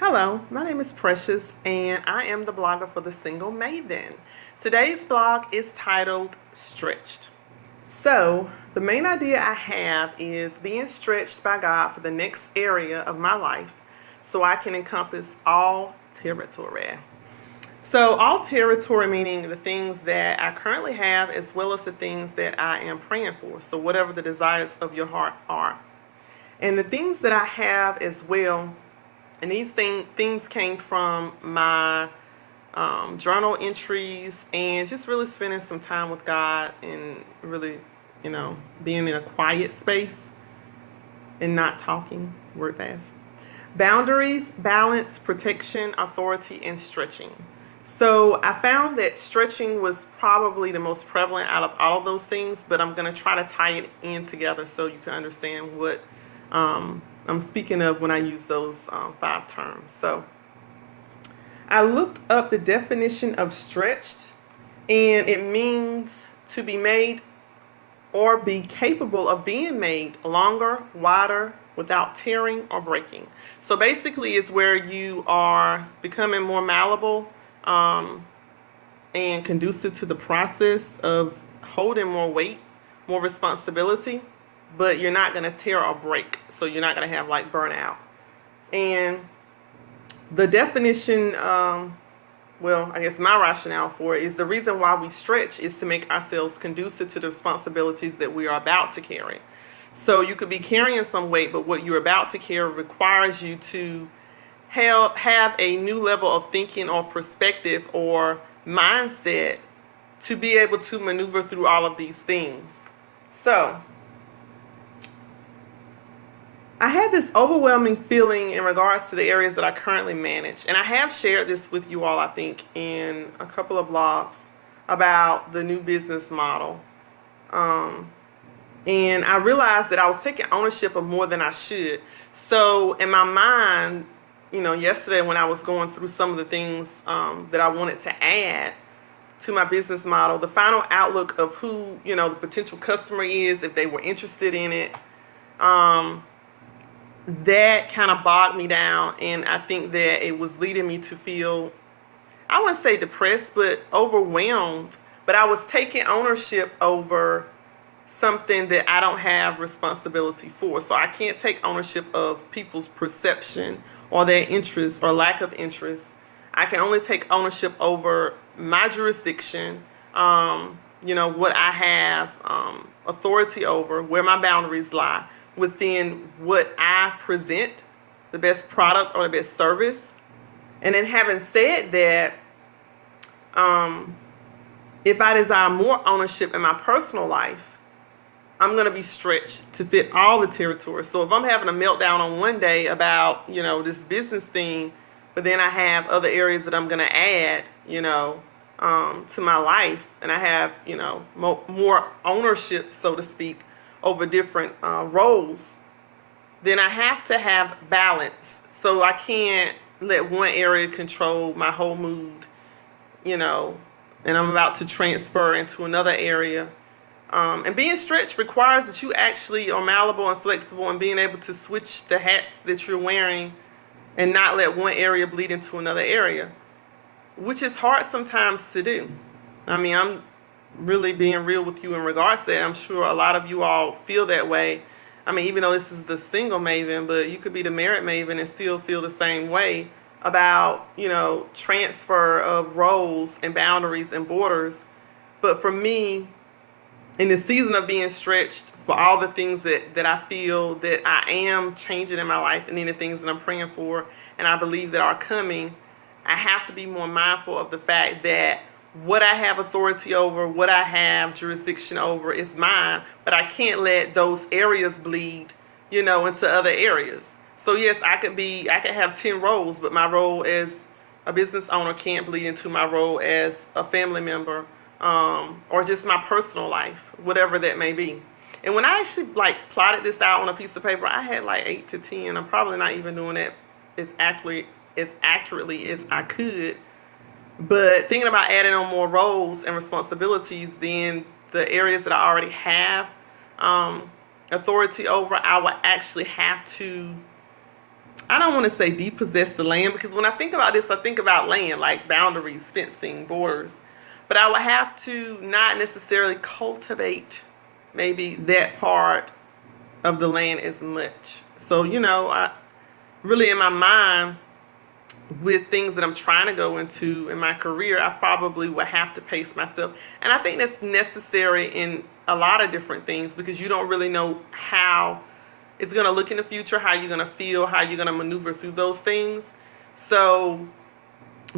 Hello, my name is Precious and I am the blogger for The Single Maven. Today's blog is titled Stretched. So, the main idea I have is being stretched by God for the next area of my life so I can encompass all territory. So, all territory meaning the things that I currently have as well as the things that I am praying for. So, whatever the desires of your heart are. And the things that I have as well, and these things came from my journal entries and just really spending some time with God and really, being in a quiet space and not talking word fast. Boundaries, balance, protection, authority, and stretching. So I found that stretching was probably the most prevalent out of all of those things, but I'm going to try to tie it in together so you can understand what I'm speaking of when I use those 5 terms. So I looked up the definition of stretched, and it means to be made or be capable of being made longer, wider, without tearing or breaking. So basically, it's where you are becoming more malleable and conducive to the process of holding more weight, more responsibility, but you're not going to tear or break. So you're not going to have like burnout. And the definition, I guess my rationale for it is the reason why we stretch is to make ourselves conducive to the responsibilities that we are about to carry. So you could be carrying some weight, but what you're about to carry requires you to have a new level of thinking or perspective or mindset to be able to maneuver through all of these things. So I had this overwhelming feeling in regards to the areas that I currently manage. And I have shared this with you all, I think, in a couple of blogs about the new business model. And I realized that I was taking ownership of more than I should. So in my mind, yesterday when I was going through some of the things that I wanted to add to my business model, the final outlook of who, the potential customer is, if they were interested in it, that kind of bogged me down, and I think that it was leading me to feel, I wouldn't say depressed, but overwhelmed. But I was taking ownership over something that I don't have responsibility for. So I can't take ownership of people's perception or their interest or lack of interest. I can only take ownership over my jurisdiction, what I have authority over, where my boundaries lie within what I present, the best product or the best service. And then having said that, if I desire more ownership in my personal life, I'm going to be stretched to fit all the territories. So if I'm having a meltdown on one day about, this business thing, but then I have other areas that I'm going to add, to my life, and I have, more ownership, so to speak, over different roles, then I have to have balance. So I can't let one area control my whole mood, and I'm about to transfer into another area. And being stretched requires that you actually are malleable and flexible and being able to switch the hats that you're wearing and not let one area bleed into another area, which is hard sometimes to do. I mean, I'm really being real with you in regards to that. I'm sure a lot of you all feel that way. I mean, even though this is the single maven, but you could be the married maven and still feel the same way about, transfer of roles and boundaries and borders. But for me, in the season of being stretched for all the things that I feel that I am changing in my life and then the things that I'm praying for and I believe that are coming, I have to be more mindful of the fact that what I have authority over, what I have jurisdiction over is mine, but I can't let those areas bleed, into other areas. So yes, I could have 10 roles, but my role as a business owner can't bleed into my role as a family member, or just my personal life, whatever that may be. And when I actually plotted this out on a piece of paper, I had 8 to 10. I'm probably not even doing it as accurately as I could. But thinking about adding on more roles and responsibilities, then the areas that I already have authority over, I will actually have to I don't want to say depossess the land, because when I think about this, I think about land, like boundaries, fencing, borders. But I would have to not necessarily cultivate maybe that part of the land as much. So, I really, in my mind, with things that I'm trying to go into in my career, I probably would have to pace myself. And I think that's necessary in a lot of different things, because you don't really know how it's going to look in the future, how you're going to feel, how you're going to maneuver through those things. So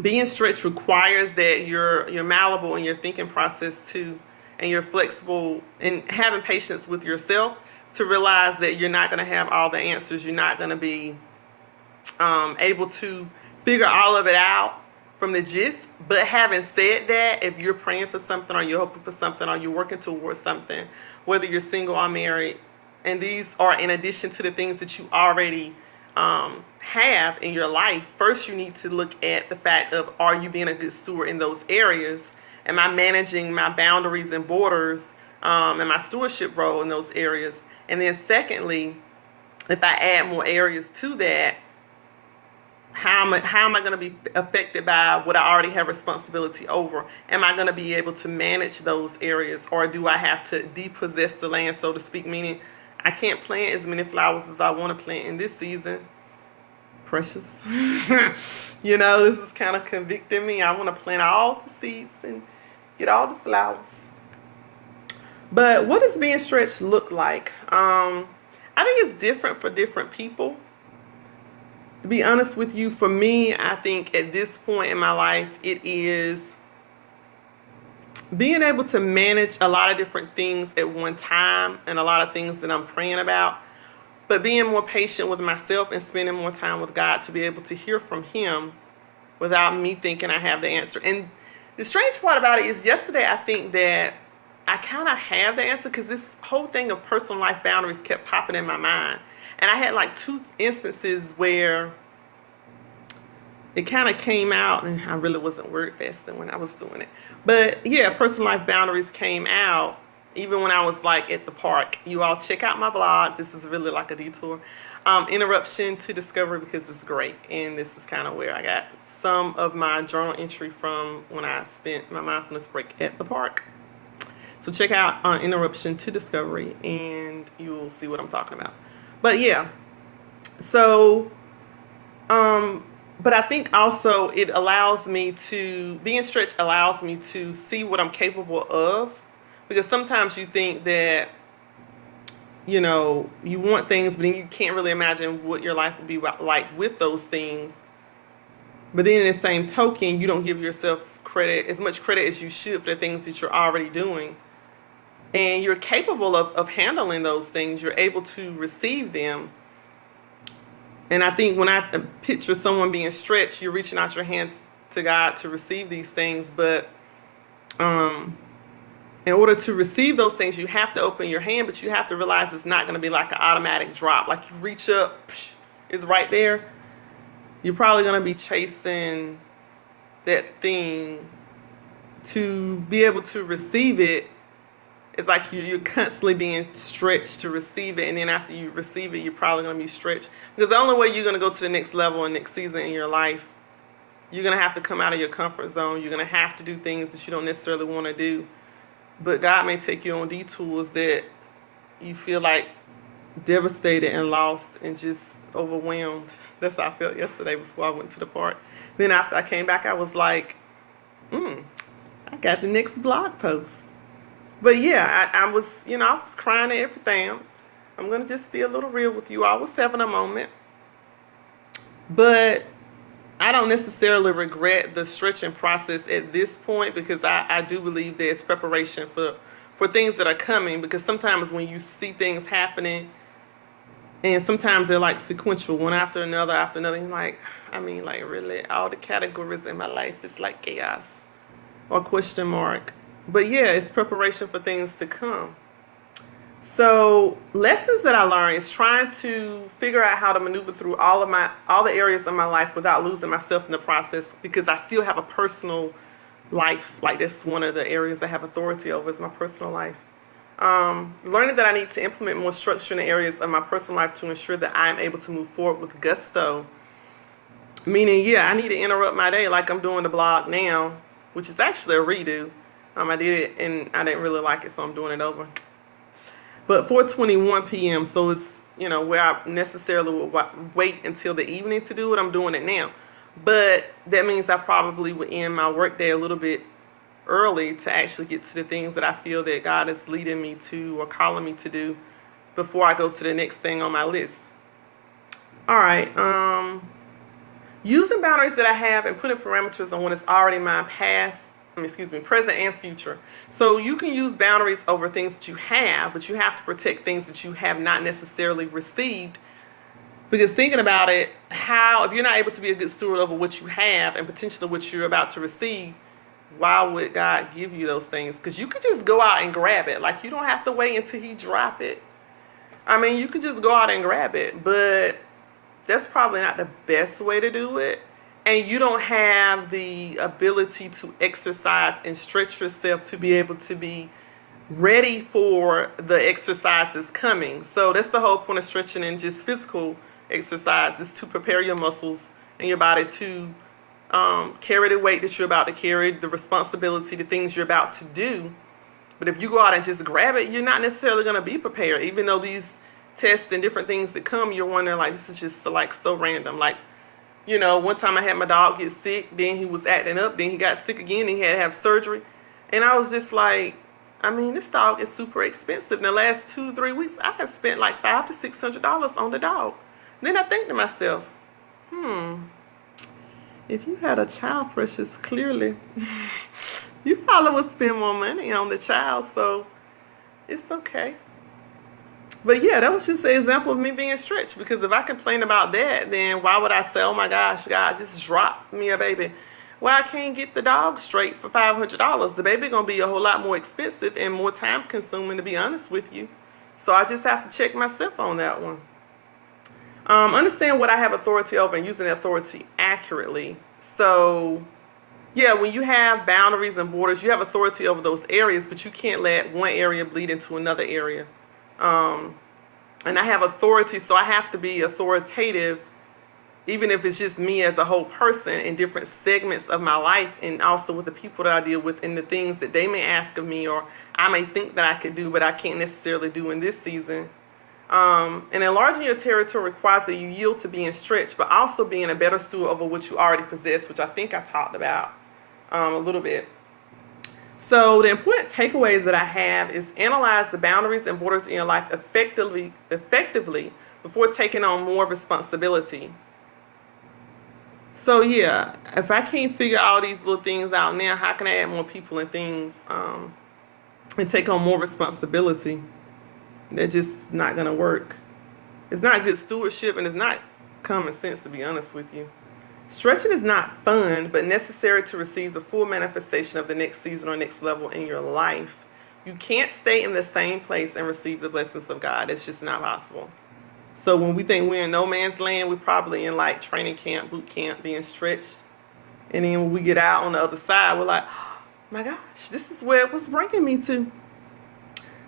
being stretched requires that you're malleable in your thinking process too, and you're flexible and having patience with yourself to realize that you're not going to have all the answers. You're not going to be able to figure all of it out from the gist. But having said that, if you're praying for something, or you're hoping for something, or you're working towards something, whether you're single or married, and these are in addition to the things that you already have in your life, first you need to look at the fact of, are you being a good steward in those areas? Am I managing my boundaries and borders and my stewardship role in those areas? And then secondly, if I add more areas to that, how am I going to be affected by what I already have responsibility over? Am I going to be able to manage those areas, or do I have to depossess the land, so to speak, meaning I can't plant as many flowers as I want to plant in this season? Precious. This is kind of convicting me. I want to plant all the seeds and get all the flowers. But what does being stretched look like? I think it's different for different people. To be honest with you, for me, I think at this point in my life, it is being able to manage a lot of different things at one time, and a lot of things that I'm praying about, but being more patient with myself and spending more time with God to be able to hear from Him without me thinking I have the answer. And the strange part about it is, yesterday I think that I kind of have the answer, because this whole thing of personal life boundaries kept popping in my mind. And I had like 2 instances where it kind of came out, and I really wasn't word fasting when I was doing it. But yeah, personal life boundaries came out even when I was like at the park. You all check out my blog. This is really like a detour. Interruption to Discovery, because it's great. And this is kind of where I got some of my journal entry from when I spent my mindfulness break at the park. So check out Interruption to Discovery, and you'll see what I'm talking about. But yeah, so, but I think also it allows me to, being stretched allows me to see what I'm capable of, because sometimes you think that, you want things, but then you can't really imagine what your life would be like with those things. But then in the same token, you don't give yourself as much credit as you should for the things that you're already doing. And you're capable of handling those things. You're able to receive them. And I think when I picture someone being stretched, you're reaching out your hands to God to receive these things. But in order to receive those things, you have to open your hand, but you have to realize it's not going to be like an automatic drop. Like you reach up, it's right there. You're probably going to be chasing that thing to be able to receive it. It's like you're constantly being stretched to receive it, and then after you receive it, you're probably going to be stretched. Because the only way you're going to go to the next level and next season in your life, you're going to have to come out of your comfort zone. You're going to have to do things that you don't necessarily want to do. But God may take you on detours that you feel like devastated and lost and just overwhelmed. That's how I felt yesterday before I went to the park. Then after I came back, I was like, I got the next blog post. But yeah, I was crying at everything. I'm going to just be a little real with you. I was having a moment. But I don't necessarily regret the stretching process at this point, because I do believe there's preparation for things that are coming. Because sometimes when you see things happening, and sometimes they're like sequential, one after another, you're like, really, all the categories in my life is like chaos or question mark. But yeah, it's preparation for things to come. So lessons that I learned is trying to figure out how to maneuver through all the areas of my life without losing myself in the process, because I still have a personal life. Like that's one of the areas I have authority over, is my personal life. Learning that I need to implement more structure in the areas of my personal life to ensure that I am able to move forward with gusto. Meaning, yeah, I need to interrupt my day like I'm doing the blog now, which is actually a redo. I did it and I didn't really like it, so I'm doing it over. But 4:21 p.m., so it's, where I necessarily would wait until the evening to do it. I'm doing it now. But that means I probably would end my workday a little bit early to actually get to the things that I feel that God is leading me to or calling me to do before I go to the next thing on my list. All right. Using boundaries that I have and putting parameters on when it's already my present and future. So you can use boundaries over things that you have, but you have to protect things that you have not necessarily received. Because thinking about it, if you're not able to be a good steward over what you have and potentially what you're about to receive, why would God give you those things? Because you could just go out and grab it. Like, you don't have to wait until He drop it. I mean, you could just go out and grab it, but that's probably not the best way to do it. And you don't have the ability to exercise and stretch yourself to be able to be ready for the exercises coming. So that's the whole point of stretching and just physical exercise, is to prepare your muscles and your body to carry the weight that you're about to carry, the responsibility, the things you're about to do. But if you go out and just grab it, you're not necessarily going to be prepared. Even though these tests and different things that come, you're wondering, like, this is just like so random. Like, one time I had my dog get sick, then he was acting up, then he got sick again, and he had to have surgery. And I was just like, this dog is super expensive. In the last 2 to 3 weeks, I have spent like $500 to $600 on the dog. Then I think to myself, if you had a child, Precious, clearly you probably would spend more money on the child, so it's okay. But yeah, that was just an example of me being stretched, because if I complain about that, then why would I say, oh my gosh, God, just drop me a baby? Well, I can't get the dog straight for $500. The baby gonna be a whole lot more expensive and more time consuming, to be honest with you. So I just have to check myself on that one. Understand what I have authority over and using that authority accurately. So yeah, when you have boundaries and borders, you have authority over those areas, but you can't let one area bleed into another area. And I have authority, so I have to be authoritative, even if it's just me as a whole person in different segments of my life, and also with the people that I deal with and the things that they may ask of me or I may think that I could do, but I can't necessarily do in this season. And enlarging your territory requires that you yield to being stretched, but also being a better steward over what you already possess, which I think I talked about a little bit. So the important takeaways that I have is analyze the boundaries and borders in your life effectively before taking on more responsibility. So yeah, if I can't figure all these little things out now, how can I add more people and things and take on more responsibility? That's just not going to work. It's not good stewardship, and it's not common sense, to be honest with you. Stretching is not fun, but necessary to receive the full manifestation of the next season or next level in your life. You can't stay in the same place and receive the blessings of God. It's just not possible. So when we think we're in no man's land, we're probably in like training camp, boot camp, being stretched. And then when we get out on the other side, we're like, oh my gosh, this is where it was bringing me to.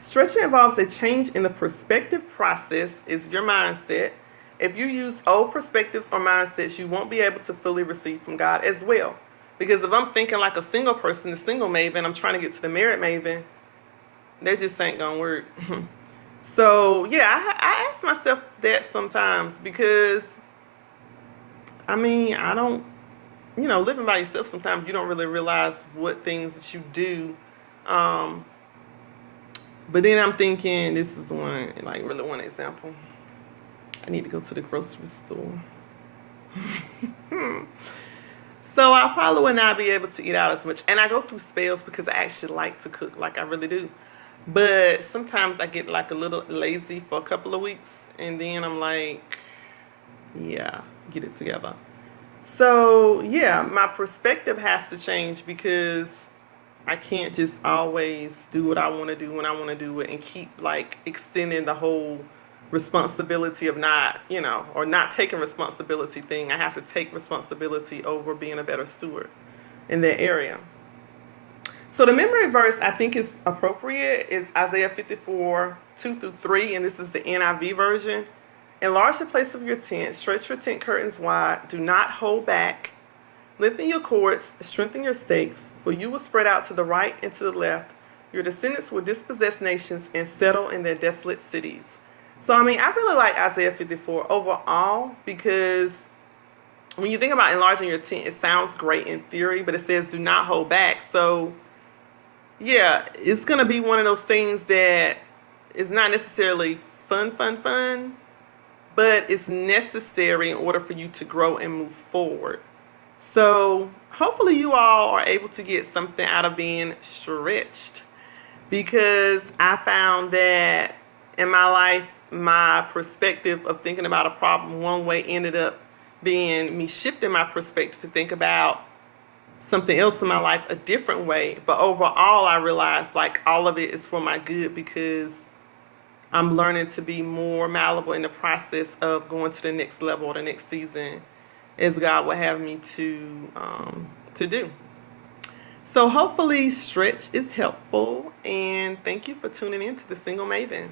Stretching involves a change in the perspective process, is your mindset. If you use old perspectives or mindsets, you won't be able to fully receive from God as well. Because if I'm thinking like a single person, the single maven, I'm trying to get to the married maven, that just ain't gonna work. So yeah, I ask myself that sometimes, because I don't, living by yourself, sometimes you don't really realize what things that you do. But then I'm thinking, this is really one example. I need to go to the grocery store. So I probably would not be able to eat out as much. And I go through spells because I actually like to cook, like I really do. But sometimes I get like a little lazy for a couple of weeks, and then I'm like, yeah, get it together. So yeah, my perspective has to change, because I can't just always do what I want to do when I want to do it and keep like extending the whole responsibility of not, or not taking responsibility thing. I have to take responsibility over being a better steward in that area. So the memory verse I think is appropriate is Isaiah 54, 2 through 3, and this is the NIV version. Enlarge the place of your tent, stretch your tent curtains wide, do not hold back. Lengthen your cords, strengthen your stakes, for you will spread out to the right and to the left. Your descendants will dispossess nations and settle in their desolate cities. So, I mean, I really like Isaiah 54 overall because when you think about enlarging your tent, it sounds great in theory, but it says do not hold back. So, yeah, it's going to be one of those things that is not necessarily fun, but it's necessary in order for you to grow and move forward. So, hopefully, you all are able to get something out of being stretched because I found that in my life, my perspective of thinking about a problem one way ended up being me shifting my perspective to think about something else in my life a different way. But overall, I realized like all of it is for my good because I'm learning to be more malleable in the process of going to the next level or the next season as God will have me to do. So hopefully stretch is helpful, and thank you for tuning in to the Single Maven.